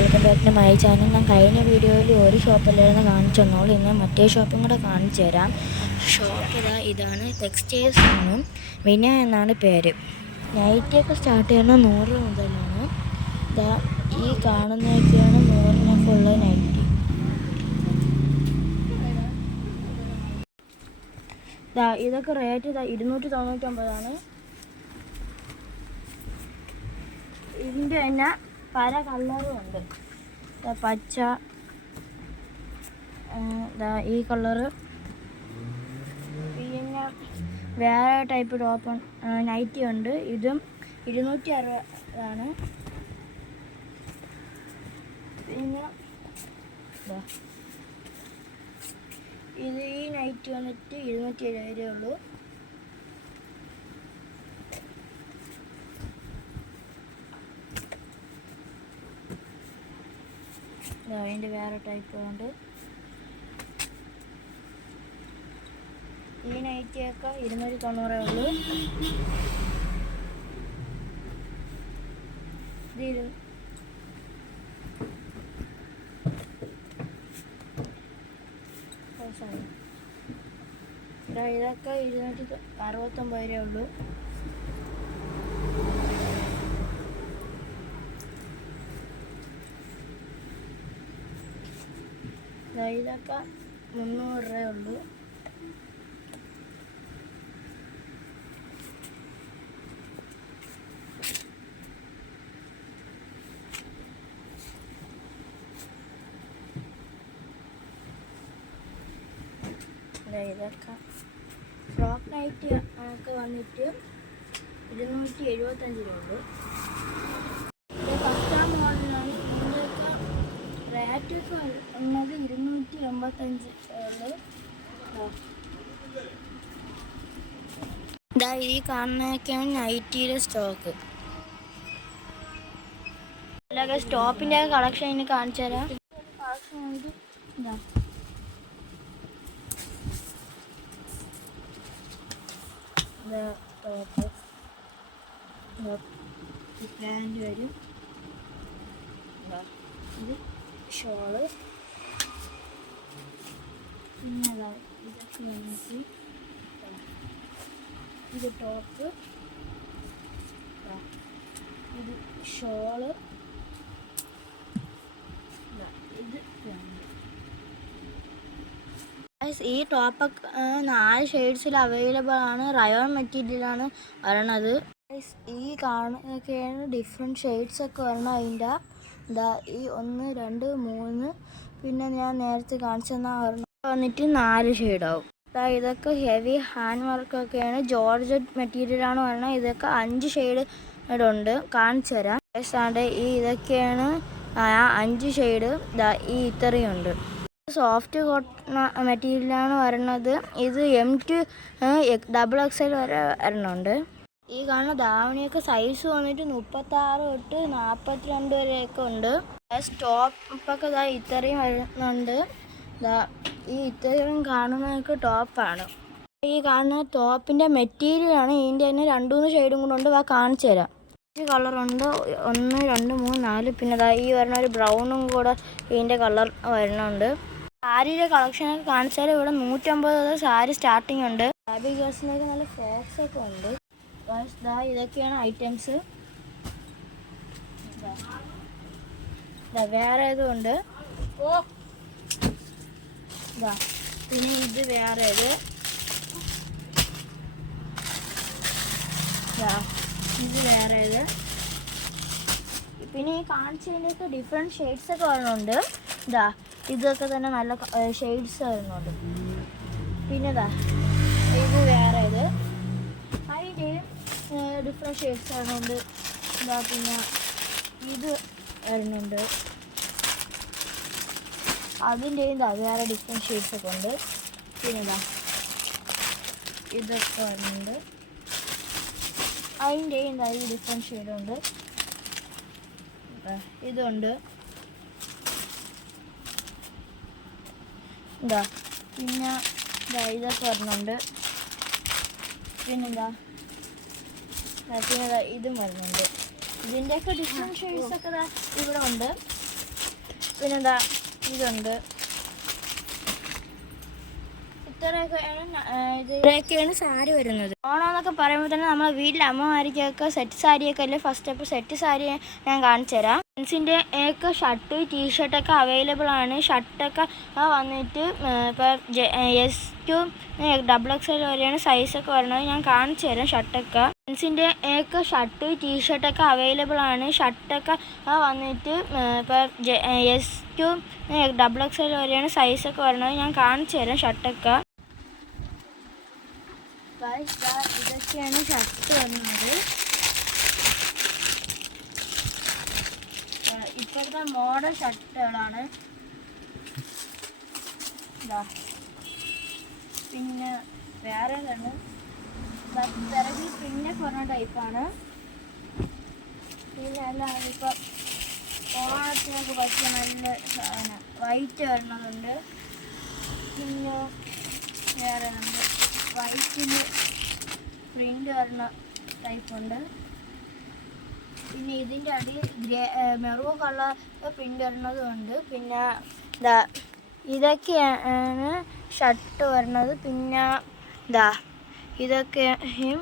Welcome back to my channel. ഞാൻ കഴിഞ്ഞ വീഡിയോയിൽ ഒരു ഷോപ്പല്ലായിരുന്നു കാണിച്ചു തന്നോളൂ. ഇന്ന് മറ്റേ ഷോപ്പും കൂടെ കാണിച്ചു തരാം. ഷോപ്പ് ഇതാണ് ടെക്സ്റ്റൈൽസ് ആണ്. വിനയ എന്നാണ് പേര്. നൈറ്റിയൊക്കെ സ്റ്റാർട്ട് ചെയ്യുന്നത് 100 മുതലാണ്. ഈ കാണുന്നതൊക്കെയാണ് 100-നൊക്കെ ഉള്ള നൈറ്റി. ഇതൊക്കെ റേറ്റ് 299. ഇതിൻ്റെ തന്നെ പല കളറും ഉണ്ട്. പച്ച, ഈ കളറ്, പിന്നെ വേറെ ടൈപ്പ് ടോപ്പ് നൈറ്റി ഉണ്ട്. ഇതും 260. പിന്നെ ഈ നൈറ്റി വന്നിട്ട് 270 ഉള്ളൂ. അതിൻ്റെ വേറെ ടൈപ്പ് ഉണ്ട്. ഈ നൈറ്റിയൊക്കെ 290 ഉള്ളൂ. ഇതൊക്കെ 269 ഉള്ളൂ. ഇതൊക്കെ 300 ഉള്ളൂ. ഇതൊക്കെ ഫ്രോക്ക് നൈറ്റി ഒക്കെ വന്നിട്ട് 275 ഉള്ളൂ. ഇത് കസ്റ്റം മോഡലാണ്. ഇതിൻ്റെയൊക്കെ റേറ്റൊക്കെ ഉള്ളത് 285 ഉള്ളൂ. ഈ കാണുന്നതൊക്കെയാണ് നൈറ്റിയുടെ സ്റ്റോക്ക്. അല്ലാതെ സ്റ്റോപ്പിൻ്റെ കളക്ഷൻ ഇനി കാണിച്ചു തരാം. ടോപ്പ്, പാൻറ് വരും. ഇത് ഷോള്, പിന്നെ ഇതൊക്കെ വന്നിട്ട് ഇത് ടോപ്പ്, ഇത് ഷോള്, ഇത് പാൻറ്. ഈ ടോപ്പൊക്കെ 4 ഷെയ്ഡ്സിൽ അവൈലബിൾ ആണ്. റയോൺ മെറ്റീരിയലാണ് വരണത്. ഈ കാണുന്നതൊക്കെയാണ് ഡിഫറെൻറ്റ് ഷെയ്ഡ്സൊക്കെ വരണം. അതിൻ്റെ ഈ 1, 2, 3, പിന്നെ ഞാൻ നേരത്തെ കാണിച്ചു തന്ന വന്നിട്ട് 4 ഷെയ്ഡാവും. ഇതൊക്കെ ഹെവി ഹാൻഡ് വർക്കൊക്കെയാണ്. ജോർജറ്റ് മെറ്റീരിയലാണ് വരണം. ഇതൊക്കെ 5 ഷെയ്ഡ് ഉണ്ട്. കാണിച്ചു തരാം. ഇതൊക്കെയാണ് 5 ഷെയ്ഡ്. ഈ ഇത്രയുണ്ട്. സോഫ്റ്റ് കോട്ടൺ മെറ്റീരിയലാണ് വരണത്. ഇത് M2 XXL വരെ വരണുണ്ട്. ഈ കാണുന്ന ധാവണിയൊക്കെ സൈസ് വന്നിട്ട് 36 തൊട്ട് 42 വരെയൊക്കെ ഉണ്ട്. ടോപ്പൊക്കെ ഇത്രയും വരുന്നുണ്ട്. ഈ ഇത്രയും കാണുന്നതൊക്കെ ടോപ്പാണ്. ഈ കാണുന്ന ടോപ്പിൻ്റെ മെറ്റീരിയലാണ്. ഇതിൻ്റെ തന്നെ 2-3 ഷെയ്ഡും കൂടെ ഉണ്ട്. കാണിച്ചു തരാം. കളറുണ്ട്. 1, 2, 3, 4. പിന്നെ ഈ വരുന്ന ഒരു ബ്രൗണും കൂടെ ഇതിൻ്റെ കളർ വരുന്നുണ്ട്. സാരിയുടെ കളക്ഷനൊക്കെ കാണിച്ചാൽ ഇവിടെ 150 സാരി സ്റ്റാർട്ടിങ് ഉണ്ട്. ബാബി ഗേൾസിനൊക്കെ നല്ല ഫ്രോക്സ് ഒക്കെ ഉണ്ട്. ഇതൊക്കെയാണ് ഐറ്റംസ്. വേറെ ഇതുണ്ട്. പിന്നെ ഇത് വേറെ ഇത് വേറെ പിന്നെ ഈ കാണിച്ചതിൻ്റെയൊക്കെ ഡിഫറെൻറ്റ് ഷെയ്ഡ്സൊക്കെ വരുന്നുണ്ട്. ഇതൊക്കെ തന്നെ നല്ല ഷെയ്ഡ്സ് വരുന്നുണ്ട്. പിന്നെ ഇത് വേറെ അതിൻ്റെ ഡിഫറെൻറ്റ് ഷെയ്ഡ്സ് വരുന്നുണ്ട്. പിന്നെ ഇത് വരുന്നുണ്ട്. അതിൻ്റെയും വേറെ ഡിഫറെൻറ്റ് ഷെയ്ഡ്സൊക്കെ ഉണ്ട്. പിന്നെ ഇതൊക്കെ വരുന്നുണ്ട്. അതിൻ്റെയും ഈ ഡിഫറെൻറ്റ് ഷെയ്ഡുണ്ട്. ഇതുണ്ട്. പിന്നെ ഇതൊക്കെ വരുന്നുണ്ട്. പിന്നെന്താ പിന്നെ ഇതും വരുന്നുണ്ട്. ഇതിൻ്റെയൊക്കെ ഡിഫറെൻറ്റ് ഷെയ്ഡ്സൊക്കെ ഇവിടെ ഉണ്ട്. പിന്നെന്താ ഇതുണ്ട്. ഇത്രയൊക്കെയാണ് സാരി വരുന്നത്. ഓണം എന്നൊക്കെ പറയുമ്പോൾ തന്നെ നമ്മളെ വീട്ടിലെ അമ്മമാർക്കൊക്കെ സെറ്റ് സാരിയൊക്കെ അല്ലേ ഫസ്റ്റ്. അപ്പോൾ സെറ്റ് സാരി ഞാൻ കാണിച്ചു തരാം. ജെൻസിൻ്റെ ഒക്കെ ഷർട്ട് ടീഷർട്ടൊക്കെ അവൈലബിൾ ആണ്. ഷർട്ടൊക്കെ വന്നിട്ട് ഇപ്പോൾ S2 XXL വരെയാണ് സൈസൊക്കെ വരുന്നത്. ഞാൻ കാണിച്ചു തരാം ഷർട്ടൊക്കെ. ജെൻസിൻ്റെ ഒക്കെ ഷർട്ട് ടീഷർട്ടൊക്കെ അവൈലബിൾ ആണ്. ഷർട്ടൊക്കെ വന്നിട്ട് ഇപ്പോൾ S2 XXL വരെയാണ് സൈസൊക്കെ വരുന്നത്. ഞാൻ കാണിച്ചു തരാം ഷർട്ടൊക്കെ. ഇതൊക്കെയാണ് ഷർട്ട് വരുന്നത്. ഇപ്പോഴത്തെ മോഡൽ ഷർട്ടുകളാണ്. പിന്നെ വേറെ തന്നെ പിറകിൽ പിന്നെ കുറഞ്ഞ ടൈപ്പാണ്. പിന്നെ അല്ലാതെ ഇപ്പം ഓണത്തിനൊക്കെ പറ്റിയ നല്ല സാധനം വൈറ്റ് വരുന്നതുണ്ട്. പിന്നെ വേറെ ഉണ്ട് വൈറ്റിൽ പ്രിൻ്റ് വരുന്ന ടൈപ്പുണ്ട്. പിന്നെ ഇതിൻ്റെ അടിയിൽ മെറൂൺ കളർ പ്രിൻ്റ് വരുന്നതും ഉണ്ട്. പിന്നെ ഇതൊക്കെയാണ് ഷർട്ട് വരുന്നത്. പിന്നെ ഇതൊക്കെയും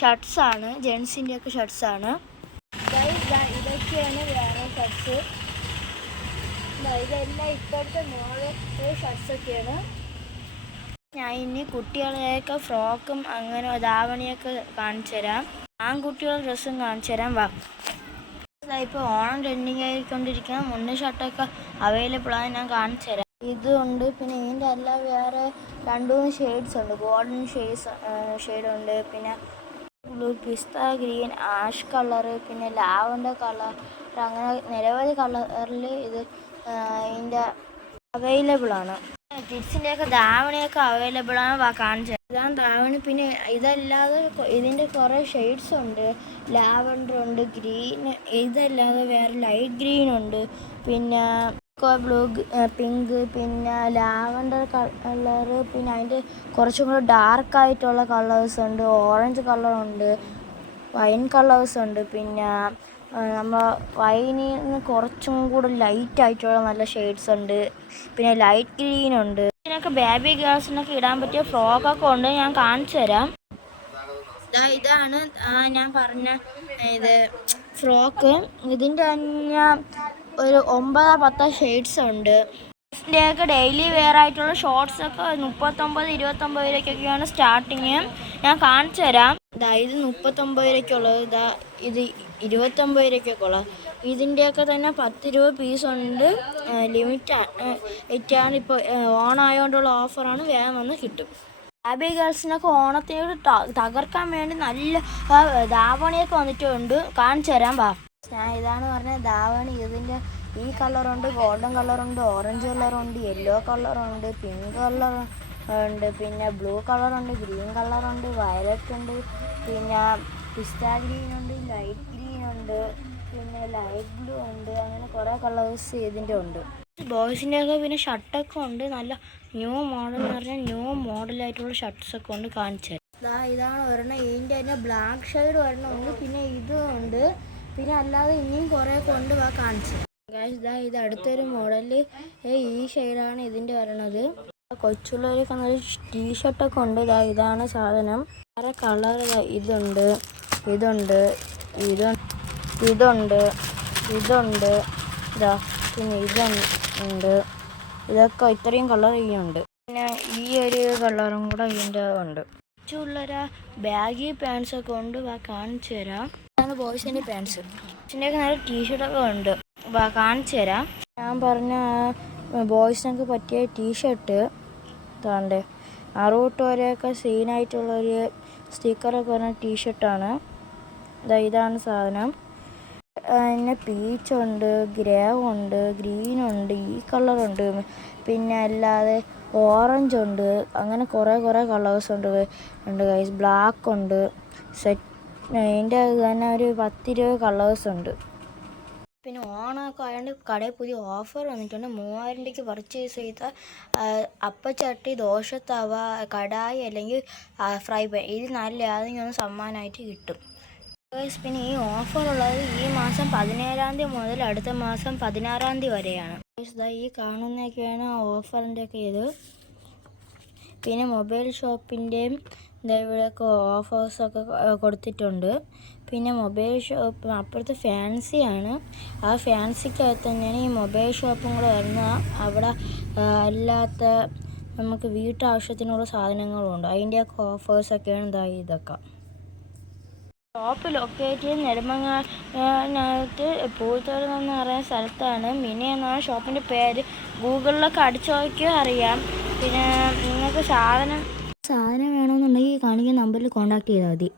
ഷർട്ട്സാണ്. ജെൻസിൻ്റെയൊക്കെ ഷർട്ട്സാണ്. ഇതൊക്കെയാണ് വേറെ ഷർട്ട്സ്. ഇതെല്ലാം ഇപ്പോഴത്തെ മോഡൽ ഷർട്ട്സൊക്കെയാണ്. ഞാൻ ഇനി കുട്ടികളെയൊക്കെ ഫ്രോക്കും അങ്ങനെ ധാവണിയൊക്കെ കാണിച്ചു തരാം. ആൺകുട്ടികളുടെ ഡ്രസ്സും കാണിച്ചു തരാം. വാ. ഇപ്പോൾ ഓണം ട്രെൻഡിങ് ആയിക്കൊണ്ടിരിക്കുന്ന മുണ്ട് ഷർട്ടൊക്കെ അവൈലബിൾ ആണ്. ഞാൻ കാണിച്ചു തരാം. ഇതുണ്ട്. പിന്നെ ഇതിൻ്റെ എല്ലാം വേറെ 2-3 ഷെയ്ഡ്സ് ഉണ്ട്. ഗോൾഡൻ ഷെയ്ഡുണ്ട്. പിന്നെ ബ്ലൂ, പിസ്ത ഗ്രീൻ, ആഷ് കളറ്, പിന്നെ ലാവൻഡർ കളർ, അങ്ങനെ നിരവധി കളറിൽ ഇതിൻ്റെ അവൈലബിൾ ആണ്. കിഡ്സിൻ്റെയൊക്കെ ധാവണിയൊക്കെ അവൈലബിൾ ആണ്. കാണിച്ചത് ഇതാണ് ധാവണി. പിന്നെ ഇതല്ലാതെ ഇതിൻ്റെ കുറേ ഷെയ്ഡ്സ് ഉണ്ട്. ലാവൻഡർ ഉണ്ട്, ഗ്രീൻ, ഇതല്ലാതെ വേറെ ലൈറ്റ് ഗ്രീൻ ഉണ്ട്. പിന്നെ ബ്ലൂ, പിങ്ക്, പിന്നെ ലാവൻഡർ കളറ്, പിന്നെ അതിൻ്റെ കുറച്ചും കൂടെ ഡാർക്കായിട്ടുള്ള കളേഴ്സ് ഉണ്ട്. ഓറഞ്ച് കളറുണ്ട്, വൈൻ കളേഴ്സ് ഉണ്ട്. പിന്നെ നമ്മൾ വൈനിൽ നിന്ന് കുറച്ചും കൂടെ ലൈറ്റായിട്ടുള്ള നല്ല ഷെയ്ഡ്സ് ഉണ്ട്. പിന്നെ ലൈറ്റ് ഗ്രീൻ ഉണ്ട്. ഇതിനൊക്കെ ബേബി ഗേൾസിനൊക്കെ ഇടാൻ പറ്റിയ ഫ്രോക്കൊക്കെ ഉണ്ട്. ഞാൻ കാണിച്ചു തരാം. ഇതാണ് ഞാൻ പറഞ്ഞ ഇത് ഫ്രോക്ക്. ഇതിൻ്റെ തന്നെ ഒരു 9-10 ഷെയ്ഡ്സ് ഉണ്ട്. ഇതിൻ്റെയൊക്കെ ഡെയിലി വെയർ ആയിട്ടുള്ള ഷോർട്ട്സൊക്കെ 39-29 രൂപയ്ക്കൊക്കെയാണ് സ്റ്റാർട്ടിങ്. ഞാൻ കാണിച്ചു തരാം. ഇത് 39 രൂപയ്ക്കുള്ളത്. ഇത് 29 രൂപയ്ക്കൊക്കെ ഉള്ളത്. ഇതിൻ്റെയൊക്കെ തന്നെ 10 രൂപ പീസുണ്ട്. ലിമിറ്റാണ്. ഇപ്പോൾ ഓണമായതുകൊണ്ടുള്ള ഓഫറാണ്. വേഗം വന്ന് കിട്ടും. ബേബി ഗേൾസിനൊക്കെ ഓണത്തിനോട് തകർക്കാൻ വേണ്ടി നല്ല ധാവണിയൊക്കെ വന്നിട്ടുണ്ട്. കാണിച്ചു തരാം. ഇതാണ് പറഞ്ഞ ധാവണി. ഇതിൻ്റെ ഈ കളറുണ്ട്, ഗോൾഡൻ കളറുണ്ട്, ഓറഞ്ച് കളറുണ്ട്, യെല്ലോ കളറുണ്ട്, പിങ്ക് കളറുണ്ട്, പിന്നെ ബ്ലൂ കളറുണ്ട്, ഗ്രീൻ കളറുണ്ട്, വയലറ്റ് ഉണ്ട്, പിന്നെ പിസ്ത ഗ്രീൻ ഉണ്ട്, ലൈറ്റ് ഗ്രീൻ ഉണ്ട്, പിന്നെ ലൈറ്റ് ബ്ലൂ ഉണ്ട്. അങ്ങനെ കുറേ കളേഴ്സ് ഇതിൻ്റെ ഉണ്ട്. ബോയ്സിൻ്റെയൊക്കെ പിന്നെ ഷർട്ടൊക്കെ ഉണ്ട്. നല്ല ന്യൂ മോഡൽ എന്ന് പറഞ്ഞാൽ ന്യൂ മോഡലായിട്ടുള്ള ഷർട്ട്സൊക്കെ ഉണ്ട്. കാണിച്ചത് ഇതാണ് ഒരെണ്ണം. ഇതിൻ്റെ തന്നെ ബ്ലാക്ക് ഷെയ്ഡ് ഒരെണ്ണമുണ്ട്. പിന്നെ ഇതും ഉണ്ട്. പിന്നെ അല്ലാതെ ഇനിയും കുറേ കൊണ്ട് കാണിച്ചത്. ഇത് അടുത്തൊരു മോഡല്. ഈ ഷെയ്ഡാണ് ഇതിൻ്റെ വരണത്. കൊച്ചുള്ളവരൊക്കെ നല്ല ടീഷർട്ടൊക്കെ ഉണ്ട്. ഇതാണ് സാധനം. വേറെ കളർ ഇതുണ്ട്, ഇതുണ്ട്, ഇതുണ്ട്, ഇതുണ്ട്, പിന്നെ ഇതുണ്ട്. ഇതൊക്കെ ഇത്രയും കളർ ഉണ്ട്. പിന്നെ ഈ ഒരു കളറും കൂടെ ഇതിൻ്റെ ഉണ്ട്. കൊച്ചുള്ളൊരു ബാഗി പാൻസൊക്കെ ഉണ്ട്. കാണിച്ചു തരാം. ഇതാണ് ബോയ്സിൻ്റെ പാൻസ്. ബോയ്സിൻ്റെയൊക്കെ നല്ല ടീഷർട്ടൊക്കെ ഉണ്ട്. കാണിച്ചു തരാം. ഞാൻ പറഞ്ഞ ബോയ്സിനൊക്കെ പറ്റിയ ടീഷർട്ട് താണ്ടേ 60 വരെയൊക്കെ സീനായിട്ടുള്ളൊരു സ്റ്റിക്കറൊക്കെ പറഞ്ഞ ടീഷർട്ടാണ്. ഇതാണ് സാധനം. പിന്നെ പീച്ചുണ്ട്, ഗ്രേ ഉണ്ട്, ഗ്രീനുണ്ട്, ഈ കളറുണ്ട്, പിന്നെ അല്ലാതെ ഓറഞ്ച് ഉണ്ട്. അങ്ങനെ കുറേ കളേഴ്സ് ഉണ്ട് ഗൈസ്. ബ്ലാക്ക് ഉണ്ട്. ഇതിൻ്റെ തന്നെ ഒരു 10 രൂപ കളേഴ്സ് ഉണ്ട്. പിന്നെ ഓണമൊക്കെ ആയതുകൊണ്ട് കടയിൽ പുതിയ ഓഫർ വന്നിട്ടുണ്ട്. 3000 രൂപയ്ക്ക് പർച്ചേസ് ചെയ്താൽ അപ്പച്ചട്ടി, ദോശത്തവ, കടായി അല്ലെങ്കിൽ ഫ്രൈ പാൻ ഇതിൽ നല്ല ഏതെങ്കിലും ഒന്ന് സമ്മാനമായിട്ട് കിട്ടും. ഗൈസ്, പിന്നെ ഈ ഓഫർ ഉള്ളത് ഈ മാസം 17-ാം തീയതി മുതൽ അടുത്ത മാസം 16-ാം തീയതി വരെയാണ്. ഗൈസ്, ഈ കാണുന്നതൊക്കെയാണ് ഓഫറിൻ്റെ ഒക്കെ ഇത്. പിന്നെ മൊബൈൽ ഷോപ്പിൻ്റെയും ഇവിടെയൊക്കെ ഓഫേഴ്സൊക്കെ കൊടുത്തിട്ടുണ്ട്. പിന്നെ മൊബൈൽ ഷോപ്പ് അപ്പുറത്ത് ഫാൻസിയാണ്. ആ ഫാൻസിക്കകത്ത് തന്നെയാണ് ഈ മൊബൈൽ ഷോപ്പും കൂടെ വരുന്നത്. അവിടെ അല്ലാത്ത നമുക്ക് വീട്ടാവശ്യത്തിനുള്ള സാധനങ്ങളുണ്ട്. അതിൻ്റെയൊക്കെ ഓഫേഴ്സൊക്കെയാണ് ഇതൊക്കെ. ഷോപ്പ് ലൊക്കേറ്റ് ചെയ്ത് നെടുമങ്ങാനകത്ത് പൂത്തോളം എന്ന് പറയുന്ന സ്ഥലത്താണ്. മിനി എന്നാണ് ഷോപ്പിൻ്റെ പേര്. ഗൂഗിളിലൊക്കെ അടിച്ചു നോക്കിയാൽ അറിയാം. പിന്നെ നിങ്ങൾക്ക് സാധനം വേണമെന്നുണ്ടെങ്കിൽ കാണിക്കുന്ന നമ്പറിൽ കോൺടാക്ട് ചെയ്താൽ മതി.